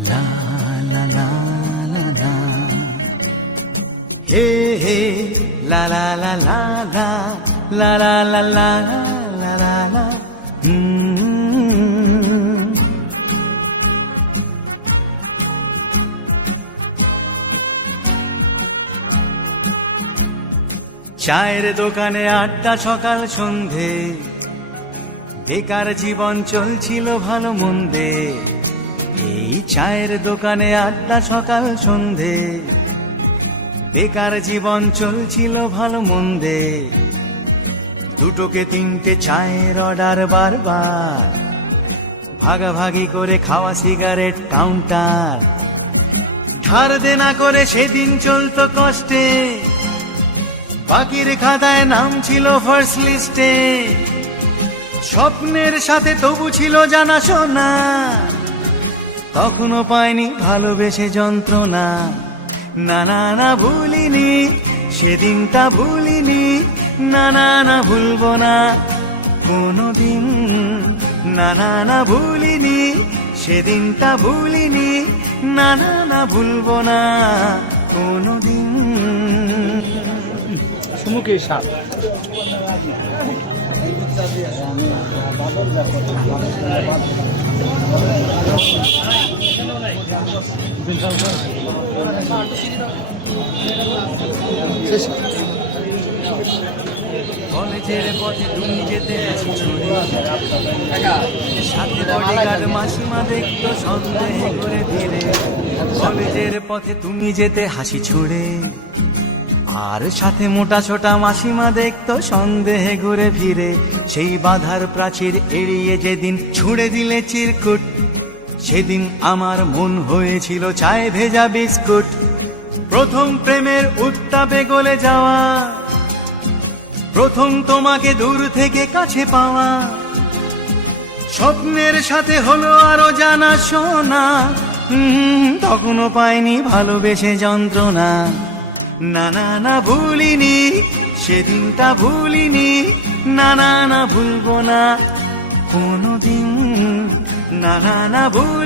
লা হে হে লা লা চায়ের দোকানে আড্ডা সকাল সন্ধে বেকার জীবন চলছিল ভালো মন্দে এই চায়ের দোকানে আড্ডা সকাল সন্ধে। বেকার জীবন চলছিল ভালো মন্দে। দুটোকে তিনটে চায়ের অর্ডার বারবার। ভাগাভাগি করে খাওয়া সিগারেট কাউন্টার। ধার দেনা করে সেদিন চলতো কষ্টে। বাকির খাতায় নাম ছিল ফার্স্ট লিস্টে স্বপ্নের সাথে তবু ছিল জানা শোনা তখনও পাইনি ভালোবেসে যন্ত্রণা। না না না ভুলিনি, সেদিনটা ভুলিনি, না না না ভুলবো না। কোনোদিন না না না ভুলিনি, সেদিনটা ভুলিনি, না না না ভুলবো না। কোনোদিন সুমুখী সাপ। কলেজের পথে তুমি যেতে মাসিমা দেখতো কলেজের পথে তুমি যেতে হাসি ছুড়ে, আর সাথে মোটা ছোটা মাসিমা দেখতো সন্দেহে ঘুরে ফিরে। সেই বাধার প্রাচীর এড়িয়ে যেদিন ছুড়ে দিলে চিরকুট সেদিন আমার মন হয়েছিল, চায় ভেজা বিস্কুট। প্রথম প্রেমের উত্তাপে গলে যাওয়া। প্রথম তোমাকে দূর থেকে কাছে পাওয়া। স্বপ্নের সাথে হলো আরও জানা শোনা তখনও পাইনি ভালোবেসে যন্ত্রণা। না না না, ভুলিনি, সেদিনটা ভুলিনি। না না না, ভুলবো না। কোনোদিন なななぶ